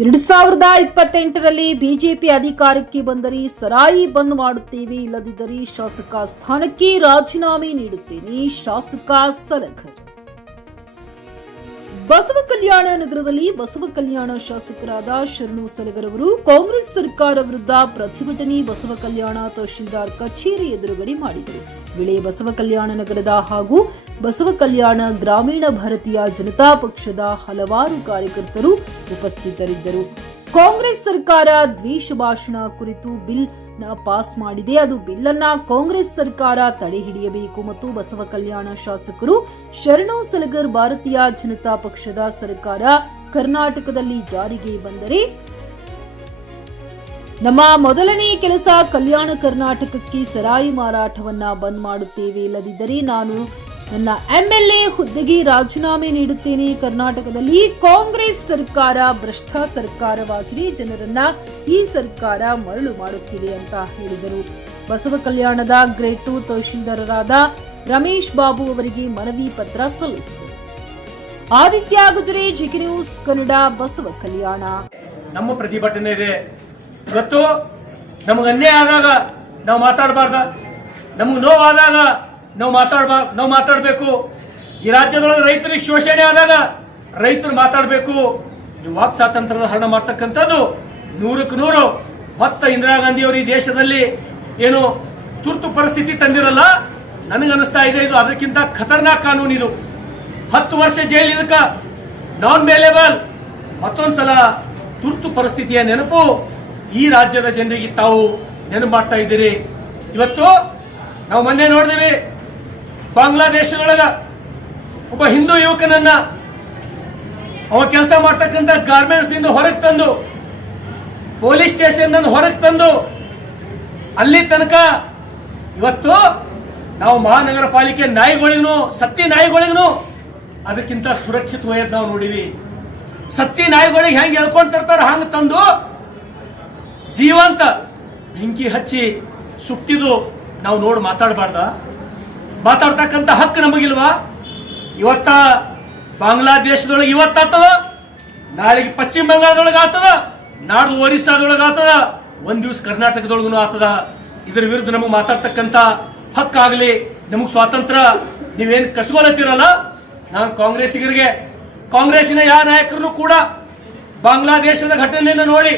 2028ರಲ್ಲಿ BJP ಅಧಿಕಾರಕ್ಕೆ ಬಂದರೆ ಸರಾಯಿ ಬಂದ್ ಮಾಡುತ್ತೇವೆ, ಇಲ್ಲದಿದ್ದರೆ ಶಾಸಕ ಸ್ಥಾನಕ್ಕೆ ರಾಜೀನಾಮೆ ನೀಡುತ್ತೇನೆ. ಶಾಸಕ ಸಲಗರ್. ಬಸವ ಕಲ್ಯಾಣ ನಗರದಲ್ಲಿ ಬಸವ ಕಲ್ಯಾಣ ಶಾಸಕರಾದ ಶರಣು ಸಲಗರ್ ಅವರು ಕಾಂಗ್ರೆಸ್ ಸರ್ಕಾರ ವಿರುದ್ಧ ಪ್ರತಿಭಟನೆ ಬಸವ ಕಲ್ಯಾಣ ತಹಶೀಲ್ದಾರ್ ಕಚೇರಿ ಎದುರುಗಡೆ ಮಾಡಿದರು. ವೇಳೆ ಬಸವ ಕಲ್ಯಾಣ ನಗರದ ಹಾಗೂ ಬಸವ ಕಲ್ಯಾಣ ಗ್ರಾಮೀಣ ಭಾರತೀಯ ಜನತಾ ಪಕ್ಷದ ಹಲವಾರು ಕಾರ್ಯಕರ್ತರು ಉಪಸ್ಥಿತರಿದ್ದರು. ಕಾಂಗ್ರೆಸ್ ಸರ್ಕಾರ ದ್ವೇಷ ಭಾಷಣ ಕುರಿತು ಬಿಲ್ ಪಾಸ್ ಮಾಡಿದೆ. ಅದು ಬಿಲ್ ಅನ್ನ ಕಾಂಗ್ರೆಸ್ ಸರ್ಕಾರ ತಡೆ ಹಿಡಿಯಬೇಕು ಮತ್ತು ಬಸವ ಕಲ್ಯಾಣ ಶಾಸಕರು ಶರಣು ಸಲಗರ್ ಭಾರತೀಯ ಜನತಾ ಪಕ್ಷದ ಸರ್ಕಾರ ಕರ್ನಾಟಕದಲ್ಲಿ ಜಾರಿಗೆ ಬಂದರೆ ನಮ್ಮ ಮೊದಲನೇ ಕೆಲಸ ಕಲ್ಯಾಣ ಕರ್ನಾಟಕಕ್ಕೆ ಸರಾಯಿ ಮಾರಾಟವನ್ನ ಬಂದ್ ಮಾಡುತ್ತೇವೆ, ಇಲ್ಲದಿದ್ದರೆ ನಾನು ನನ್ನ ಎಂಎಲ್ಎ ಹುದ್ದೆಗೆ ರಾಜೀನಾಮೆ ನೀಡುತ್ತೇನೆ. ಕರ್ನಾಟಕದಲ್ಲಿ ಕಾಂಗ್ರೆಸ್ ಸರ್ಕಾರ ಭ್ರಷ್ಟ ಸರ್ಕಾರವಾಗಿದೆ, ಜನರನ್ನ ಈ ಸರ್ಕಾರ ಮರಳು ಮಾಡುತ್ತಿದೆ ಅಂತ ಹೇಳಿದರು. ಬಸವ ಕಲ್ಯಾಣದ ಗ್ರೇಡ್ 2 ತಹಶೀಲ್ದಾರರಾದ ರಮೇಶ್ ಬಾಬು ಅವರಿಗೆ ಮನವಿ ಪತ್ರ ಸಲ್ಲಿಸಿದರು. ಆದಿತ್ಯ ಗುಜರೆ, ಜಿಕೆ ನ್ಯೂಸ್ ಕನ್ನಡ, ಬಸವ ಕಲ್ಯಾಣ. ನಮ್ಮ ಪ್ರತಿಭಟನೆ ಇದೆ. ಇವತ್ತು ನಮಗೆ ಅನ್ಯಾಯ ಆದಾಗ ನಾವು ಮಾತಾಡಬಾರ್ದ, ನಮಗೆ ನೋವಾದಾಗ ನಾವು ಮಾತಾಡಬೇಕು. ಈ ರಾಜ್ಯದೊಳಗೆ ರೈತರಿಗೆ ಶೋಷಣೆ ಆದಾಗ ರೈತರು ಮಾತಾಡಬೇಕು. ಈ ವಾಕ್ ಸ್ವಾತಂತ್ರ್ಯದ ಹರಣ ಮಾಡ್ತಕ್ಕಂಥದ್ದು 100ಕ್ಕೆ 100. ಮತ್ತೆ ಇಂದಿರಾ ಗಾಂಧಿ ಅವರು ಈ ದೇಶದಲ್ಲಿ ಏನು ತುರ್ತು ಪರಿಸ್ಥಿತಿ ತಂದಿರಲ್ಲ, ನನಗನ್ನಿಸ್ತಾ ಇದೆ ಇದು ಅದಕ್ಕಿಂತ ಖತರ್ನಾಕ್ ಕಾನೂನು. ಇದು 10 ವರ್ಷ ಜೈಲು, ಇದಕ್ಕ ನಾನ್ ಬೇಲೇಬಲ್. ಮತ್ತೊಂದ್ಸಲ ತುರ್ತು ಪರಿಸ್ಥಿತಿಯ ನೆನಪು ಈ ರಾಜ್ಯದ ಜನರಿಗೆ ತಾವು ನೆನಪು ಮಾಡ್ತಾ ಇದ್ದೀರಿ. ಇವತ್ತು ನಾವು ಮೊನ್ನೆ ನೋಡಿದ್ವಿ, ಬಾಂಗ್ಲಾದೇಶದೊಳಗ ಒಬ್ಬ ಹಿಂದೂ ಯುವಕನನ್ನ ಅವ ಕೆಲಸ ಮಾಡ್ತಕ್ಕಂಥ ಗಾರ್ಮೆಂಟ್ಸ್ ದಿಂದ ಹೊರಗೆ ತಂದು ಪೊಲೀಸ್ ಸ್ಟೇಷನ್ ಹೊರಗೆ ತಂದು ಅಲ್ಲಿ ತನಕ ಇವತ್ತು ನಾವು ಮಹಾನಗರ ಪಾಲಿಕೆ ನಾಯಿಗಳಿಗೂ ಸತ್ತಿ ನಾಯಿಗಳಿಗೂ ಅದಕ್ಕಿಂತ ಸುರಕ್ಷಿತವಾದ ನಾವು ನೋಡಿವಿ. ಸತ್ತಿ ನಾಯಿಗಳಿಗೆ ಹೆಂಗೆ ಎಳ್ಕೊಂತಿರ್ತಾರ ಹಂಗ ತಂದು ಜೀವಂತ ಬೆಂಕಿ ಹಚ್ಚಿ ಸುಟ್ಟಿದು ನಾವು ನೋಡಿ ಮಾತಾಡ್ತಕ್ಕಂಥ ಹಕ್ಕು ನಮಗಿಲ್ವಾ? ಇವತ್ತ ಬಾಂಗ್ಲಾದೇಶದೊಳಗೆ ಇವತ್ತಾಗ್ತದ, ನಾಳೆಗೆ ಪಶ್ಚಿಮ ಬಂಗಾಳದೊಳಗೆ ಆಗ್ತದ, ನಾಡ್ದು ಒರಿಸ್ಸಾದೊಳಗೆ ಆಗ್ತದ, ಒಂದ್ ದಿವಸ ಕರ್ನಾಟಕದೊಳಗೂ ಆಗ್ತದ. ಇದ್ರ ವಿರುದ್ಧ ನಮಗೆ ಮಾತಾಡ್ತಕ್ಕಂಥ ಹಕ್ಕಾಗಲಿ, ನಮಗ್ ಸ್ವಾತಂತ್ರ್ಯ ನೀವೇನು ಕಸ್ಕೊಳತ್ತಿರಲ್ಲ. ನಾನು ಕಾಂಗ್ರೆಸ್ಸಿನ ಯಾವ ನಾಯಕರನ್ನು ಕೂಡ ಬಾಂಗ್ಲಾದೇಶದ ಘಟನೆಯನ್ನು ನೋಡಿ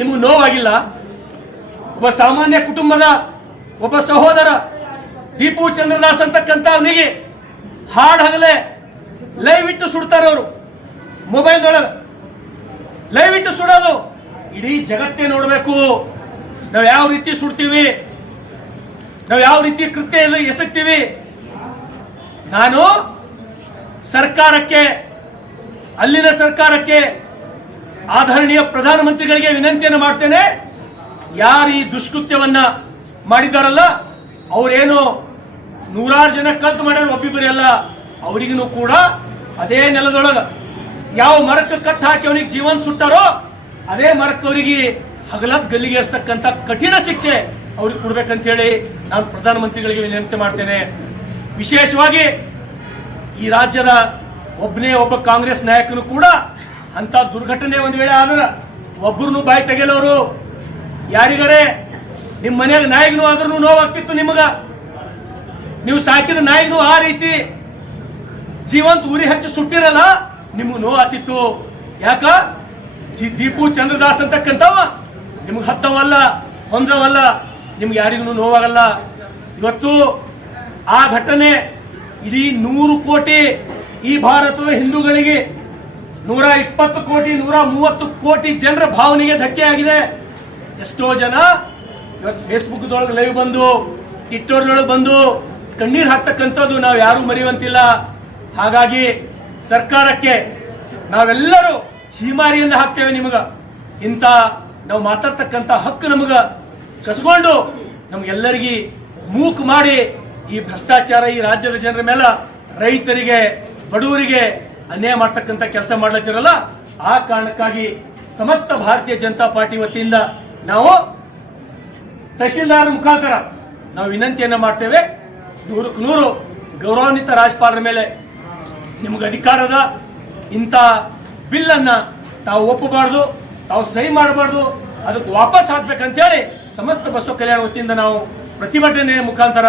ನಿಮಗೆ ನೋವಾಗಿಲ್ಲ? ಒಬ್ಬ ಸಾಮಾನ್ಯ ಕುಟುಂಬದ ಒಬ್ಬ ಸಹೋದರ ದೀಪು ಚಂದ್ರದಾಸ್ ಅಂತಕ್ಕಂಥ ಅವನಿಗೆ ಹಾಡ್ ಹಗಲೇ ಲೈವ್ ಇಟ್ಟು ಸುಡ್ತಾರೆ ಅವರು. ಮೊಬೈಲ್ದೊಳಗೆ ಲೈವ್ ಇಟ್ಟು ಸುಡೋದು ಇಡೀ ಜಗತ್ತೇ ನೋಡಬೇಕು. ನಾವು ಯಾವ ರೀತಿ ಸುಡ್ತೀವಿ, ನಾವು ಯಾವ ರೀತಿ ಕೃತ್ಯ ಎಸಗ್ತೀವಿ. ನಾನು ಸರ್ಕಾರಕ್ಕೆ, ಅಲ್ಲಿನ ಸರ್ಕಾರಕ್ಕೆ, ಆದರಣೀಯ ಪ್ರಧಾನಮಂತ್ರಿಗಳಿಗೆ ವಿನಂತಿಯನ್ನು ಮಾಡ್ತೇನೆ. ಯಾರು ಈ ದುಷ್ಕೃತ್ಯವನ್ನ ಮಾಡಿದಾರಲ್ಲ ಅವರೇನು 100 ಜನ ಕಲ್ತು ಮಾಡ್ಯಾರ, ಒಬ್ಬಿಬ್ಬರೇ ಅಲ್ಲ. ಅವರಿಗೂ ಕೂಡ ಅದೇ ನೆಲದೊಳಗ ಯಾವ ಮರಕ್ಕೆ ಕಟ್ಟು ಹಾಕಿ ಅವನಿಗೆ ಜೀವನ ಸುಟ್ಟಾರೋ ಅದೇ ಮರಕ್ಕೆ ಅವರಿಗೆ ಹಗಲತ್ ಗಲ್ಲಿಗೆ ಏರಿಸ್ತಕ್ಕಂಥ ಕಠಿಣ ಶಿಕ್ಷೆ ಅವ್ರಿಗೆ ಕೊಡ್ಬೇಕಂತ ಹೇಳಿ ನಾನು ಪ್ರಧಾನಮಂತ್ರಿಗಳಿಗೆ ವಿನಂತಿ ಮಾಡ್ತೇನೆ. ವಿಶೇಷವಾಗಿ ಈ ರಾಜ್ಯದ ಒಬ್ಬ ಕಾಂಗ್ರೆಸ್ ನಾಯಕನು ಕೂಡ ಅಂತ ದುರ್ಘಟನೆ ಒಂದು ವೇಳೆ ಆದ್ರೆ ಒಬ್ಬರನ್ನು ಬಾಯಿ ತೆಗೆಯಲವರು. ಯಾರಿಗಾರೆ ನಿಮ್ಮ ಮನೆಯಾಗ ನಾಯಿಗೂ ಆದ್ರೂ ನೋವಾಗ್ತಿತ್ತು, ನಿಮಗ ನೀವು ಸಾಕಿದ ನಾಯಿಗೂ ಆ ರೀತಿ ಜೀವಂತ ಉರಿ ಹಚ್ಚಿ ಸುಟ್ಟಿರಲ್ಲ, ನಿಮ್ಗೆ ನೋವಾಗ್ತಿತ್ತು. ಯಾಕ ದೀಪು ಚಂದ್ರದಾಸ್ ಅಂತಕ್ಕಂಥವ ನಿಮ್ಗೆ ಹತ್ತವಲ್ಲ, ಹೊಂದವಲ್ಲ, ನಿಮ್ಗೆ ಯಾರಿಗೂ ನೋವಾಗಲ್ಲ. ಇವತ್ತು ಆ ಘಟನೆ ಇಡೀ 100 ಕೋಟಿ ಈ ಭಾರತದ ಹಿಂದೂಗಳಿಗೆ 120 ಕೋಟಿ 130 ಕೋಟಿ ಜನರ ಭಾವನೆಗೆ ಧಕ್ಕೆ ಆಗಿದೆ. ಎಷ್ಟೋ ಜನ ಇವತ್ತು ಫೇಸ್ಬುಕ್ದೊಳಗೆ ಲೈವ್ ಬಂದು, ಟ್ವಿಟ್ಟರ್ನೊಳಗೆ ಬಂದು ಕಣ್ಣೀರು ಹಾಕ್ತಕ್ಕಂಥದ್ದು ನಾವು ಯಾರು ಮರೆಯುವಂತಿಲ್ಲ. ಹಾಗಾಗಿ ಸರ್ಕಾರಕ್ಕೆ ನಾವೆಲ್ಲರೂ ಛೀಮಾರಿಯಿಂದ ಹಾಕ್ತೇವೆ. ನಿಮಗ ಇಂಥ ನಾವು ಮಾತಾಡ್ತಕ್ಕಂಥ ಹಕ್ಕು ನಮಗ ಕಸ್ಕೊಂಡು ನಮ್ಗೆಲ್ಲರಿಗೆ ಮೂಕ್ ಮಾಡಿ ಈ ಭ್ರಷ್ಟಾಚಾರ ಈ ರಾಜ್ಯದ ಜನರ ಮೇಲೆ, ರೈತರಿಗೆ, ಬಡವರಿಗೆ ಅನ್ಯಾಯ ಮಾಡ್ತಕ್ಕಂಥ ಕೆಲಸ ಮಾಡ್ಲತ್ತಿರಲ್ಲ. ಆ ಕಾರಣಕ್ಕಾಗಿ ಸಮಸ್ತ ಭಾರತೀಯ ಜನತಾ ಪಾರ್ಟಿ ವತಿಯಿಂದ ನಾವು ತಹಶೀಲ್ದಾರ್ ಮುಖಾಂತರ ನಾವು ವಿನಂತಿಯನ್ನ ಮಾಡ್ತೇವೆ. 100ಕ್ಕೆ 100 ಗೌರವಾನ್ವಿತ ರಾಜ್ಯಪಾಲರ ಮೇಲೆ ನಿಮಗೆ ಅಧಿಕಾರದ ಇಂಥ ಬಿಲ್ ಅನ್ನ ತಾವು ಒಪ್ಪಬಾರ್ದು, ತಾವು ಸಹಿ ಮಾಡಬಾರ್ದು, ಅದಕ್ಕೆ ವಾಪಸ್ ಹಾಕ್ಬೇಕಂತೇಳಿ ಸಮಸ್ತ ಬಸವ ಕಲ್ಯಾಣ ವತಿಯಿಂದ ನಾವು ಪ್ರತಿಭಟನೆ ಮುಖಾಂತರ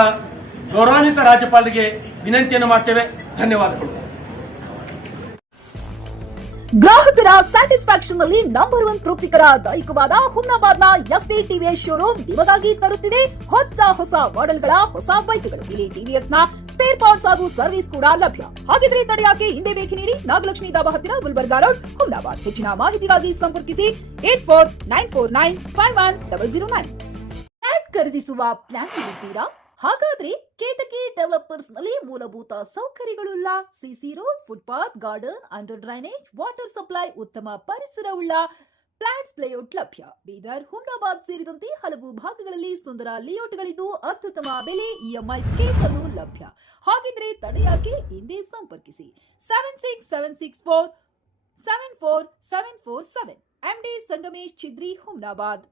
ಗೌರವಾನ್ವಿತ ರಾಜ್ಯಪಾಲರಿಗೆ ವಿನಂತಿಯನ್ನು ಮಾಡ್ತೇವೆ. ಧನ್ಯವಾದಗಳು. ಗ್ರಾಹಕರ ಸ್ಯಾಟಿಸ್ಫ್ಯಾಕ್ಷನ್ ನಲ್ಲಿ ನಂಬರ್ 1 ತೃಪ್ತಿಕರ ದೈಹಿಕವಾದ ಹುಮ್ನಾಬಾದ್ನ ಎಸ್ವಿ ಟಿವಿಎಸ್ ಶೋರೂಮ್ ನಿಮಗಾಗಿ ತರುತ್ತಿದೆ ಹೊಸ ಮಾಡೆಲ್ಗಳ ಹೊಸ ಬೈಕ್ಗಳು. ಇಲ್ಲಿ ಟಿವಿಎಸ್ ನ ಸ್ಪೇರ್ ಪಾರ್ಟ್ಸ್ ಹಾಗೂ ಸರ್ವಿಸ್ ಕೂಡ ಲಭ್ಯ. ಹಾಗಿದ್ರೆ ತಡೆಯಾಕೆ ಹಿಂದೆ ಭೇಟಿ ನೀಡಿ ನಾಗಲಕ್ಷ್ಮಿ ದಾಬಾ ಹತ್ತಿರ ಗುಲ್ಬರ್ಗಾ ರೋಡ್, ಹುಮ್ನಾಬಾದ್. ಹೆಚ್ಚಿನ ಮಾಹಿತಿಗಾಗಿ ಸಂಪರ್ಕಿಸಿ 8494951009. ಫ್ಲಾಟ್ ಖರೀದಿಸುವ ಪ್ಲಾನ್ ಇದ್ದೀರಾ? ಹಾಗಾದ್ರೆ ಕೇತಕಿ ಡೆವಲಪರ್ಸ್ ನಲ್ಲಿ ಮೂಲಭೂತ ಸೌಕರ್ಯಗಳುಳ್ಳ CC road, footpath, garden, under drainage, water supply, ಉತ್ತಮ ಪರಿಸರವುಳ್ಳ ಫ್ಲಾಟ್ಸ್ ಲೇಔಟ್ ಲಭ್ಯ. ಬೀದರ್, ಹುಮ್ನಾಬಾದ್ ಸೇರಿದಂತೆ ಹಲವು ಭಾಗಗಳಲ್ಲಿ ಸುಂದರ ಲೇಔಟ್ಗಳಿದ್ದು ಅತ್ಯುತ್ತಮ ಬೆಲೆ, ಇಎಂಐ ಸ್ಕೀಮ್ಸ್ ಅನ್ನು ಲಭ್ಯ. ಹಾಗಿದ್ರೆ ತಡೆಯಾಕೆ ಹಿಂದೆ ಸಂಪರ್ಕಿಸಿ 7676474747. MD ಸಂಗಮೇಶ್ ಚಿದ್ರಿ, ಹುಮ್ನಾಬಾದ್.